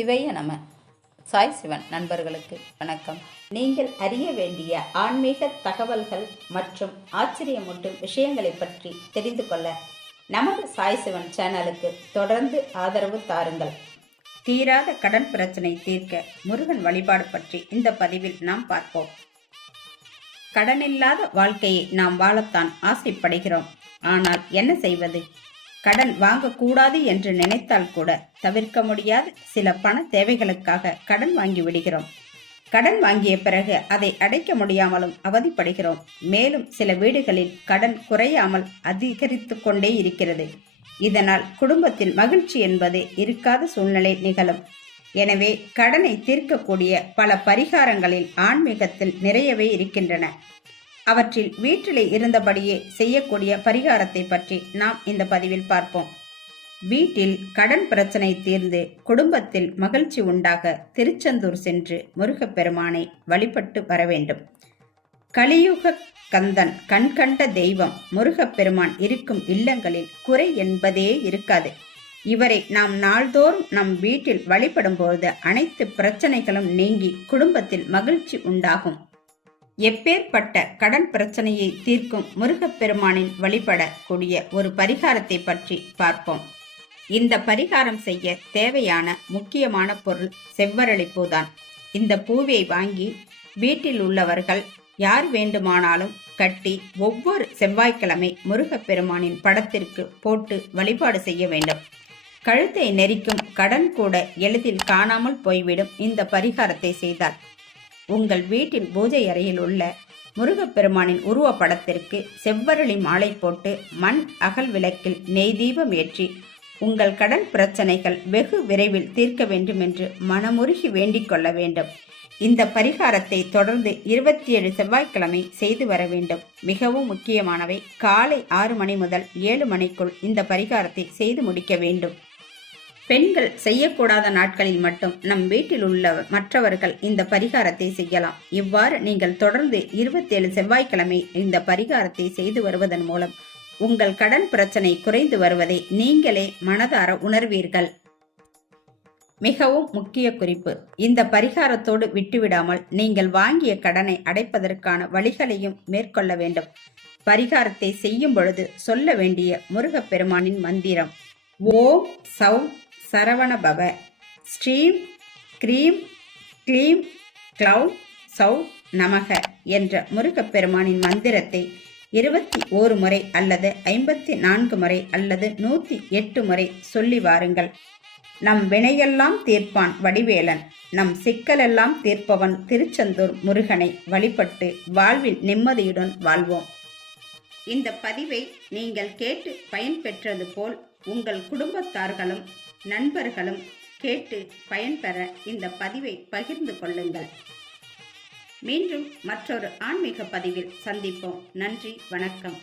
சிவைய நம. சாய் சிவன் நண்பர்களுக்கு வணக்கம். நீங்கள் அறிய வேண்டிய ஆன்மீக தகவல்கள் மற்றும் ஆச்சரியமூட்டும் விஷயங்களை பற்றி தெரிந்து கொள்ள நமது சாய் சிவன் சேனலுக்கு தொடர்ந்து ஆதரவு தாருங்கள். தீராத கடன் பிரச்சனை தீர்க்க முருகன் வழிபாடு பற்றி இந்த பதிவில் நாம் பார்ப்போம். கடனில்லாத வாழ்க்கையை நாம் வாழத்தான் ஆசைப்படுகிறோம். ஆனால் என்ன செய்வது? கடன் வாங்கக்கூடாது என்று நினைத்தால் கூட தவிர்க்க முடியாத. சில பண தேவைகளுக்காக கடன் வாங்கி விடுகிறோம். கடன் வாங்கிய பிறகு அதை அடைக்க முடியாமலும் அவதிப்படுகிறோம். மேலும் சில வீடுகளில் கடன் குறையாமல் அதிகரித்து கொண்டே இருக்கிறது. இதனால் குடும்பத்தில் மகிழ்ச்சி என்பது இருக்காத சூழ்நிலை நிகழும். எனவே கடனை தீர்க்கக்கூடிய பல பரிகாரங்களில் ஆன்மீகத்தில் நிறையவே இருக்கின்றன. அவற்றில் வீட்டிலே இருந்தபடியே செய்யக்கூடிய பரிகாரத்தை பற்றி நாம் இந்த பதிவில் பார்ப்போம். வீட்டில் கடன் பிரச்சனை தீர்ந்து குடும்பத்தில் மகிழ்ச்சி உண்டாக திருச்செந்தூர் சென்று முருகப்பெருமானை வழிபட்டு வர வேண்டும். கலியுக கந்தன் கண்கண்ட தெய்வம் முருகப்பெருமான் இருக்கும் இல்லங்களில் குறை என்பதே இருக்காது. இவரை நாம் நாள்தோறும் நம் வீட்டில் வழிபடும் பொழுது அனைத்து பிரச்சனைகளும் நீங்கி குடும்பத்தில் மகிழ்ச்சி உண்டாகும். எப்பேற்பட்ட கடன் பிரச்சனையை தீர்க்கும் முருகப்பெருமானின் வழிபடக்கூடிய ஒரு பரிகாரத்தை பற்றி பார்ப்போம். இந்த பரிகாரம் செய்ய தேவையான முக்கியமான பொருள் செவ்வரளி பூதான் இந்த பூவை வாங்கி வீட்டில் உள்ளவர்கள் யார் வேண்டுமானாலும் கட்டி ஒவ்வொரு செவ்வாய்க்கிழமை முருகப்பெருமானின் படத்திற்கு போட்டு வழிபாடு செய்ய வேண்டும். கழுத்தை நெரிக்கும் கடன் கூட எளிதில் காணாமல் போய்விடும் இந்த பரிகாரத்தை செய்தார் உங்கள் வீட்டின் பூஜை அறையில் உள்ள முருகப்பெருமானின் உருவப்படத்திற்கு செவ்வரளி மாலை போட்டு மண் அகல் விளக்கில் நெய் தீபம் ஏற்றி உங்கள் கடன் பிரச்சனைகள் வெகு விரைவில் தீர்க்க வேண்டும் என்று மனமுருகி வேண்டிக் கொள்ள வேண்டும். இந்த பரிகாரத்தை தொடர்ந்து இருபத்தி ஏழு செவ்வாய்க்கிழமை செய்து வர வேண்டும். மிகவும் முக்கியமானவை காலை ஆறு மணி முதல் ஏழு மணிக்குள் இந்த பரிகாரத்தை செய்து முடிக்க வேண்டும். பெண்கள் செய்யக்கூடாத நாட்களில் மட்டும் நம் வீட்டில் உள்ள மற்றவர்கள் இந்த பரிகாரத்தை செய்யலாம். இவ்வாறு நீங்கள் தொடர்ந்து இருபத்தேழு செவ்வாய்க்கிழமை இந்த பரிகாரத்தை செய்து வருவதன் மூலம் உங்கள் கடன் பிரச்சனை குறைந்து வருவதை நீங்களே மனதார உணர்வீர்கள். மிகவும் முக்கிய குறிப்பு. இந்த பரிகாரத்தோடு விட்டுவிடாமல் நீங்கள் வாங்கிய கடனை அடைப்பதற்கான வழிகளையும் மேற்கொள்ள வேண்டும். பரிகாரத்தை செய்யும் பொழுது சொல்ல வேண்டிய முருகப்பெருமானின் மந்திரம் ஓம் சௌ சரவணபவ. ஸ்ரீம் க்ரீம் க்ளீம் க்ளௌ சௌ நமக என்ற முருகப்பெருமானின் மந்திரத்தை இருபத்தி ஓரு முறை அல்லது ஐம்பத்தி நான்கு முறை அல்லது நூற்றி எட்டு முறை சொல்லி வாருங்கள். நம் வினையெல்லாம் தீர்ப்பான் வடிவேலன். நம் சிக்கலெல்லாம் தீர்ப்பவன் திருச்செந்தூர் முருகனை வழிபட்டு வாழ்வில் நிம்மதியுடன் வாழ்வோம். இந்த பதிவை நீங்கள் கேட்டு பயன்பெற்றது போல் உங்கள் குடும்பத்தார்களும் நண்பர்களும் கேட்டு பயன்பெற இந்த பதிவை பகிர்ந்து கொள்ளுங்கள். மீண்டும் மற்றொரு ஆன்மீக பதிவில் சந்திப்போம். நன்றி வணக்கம்.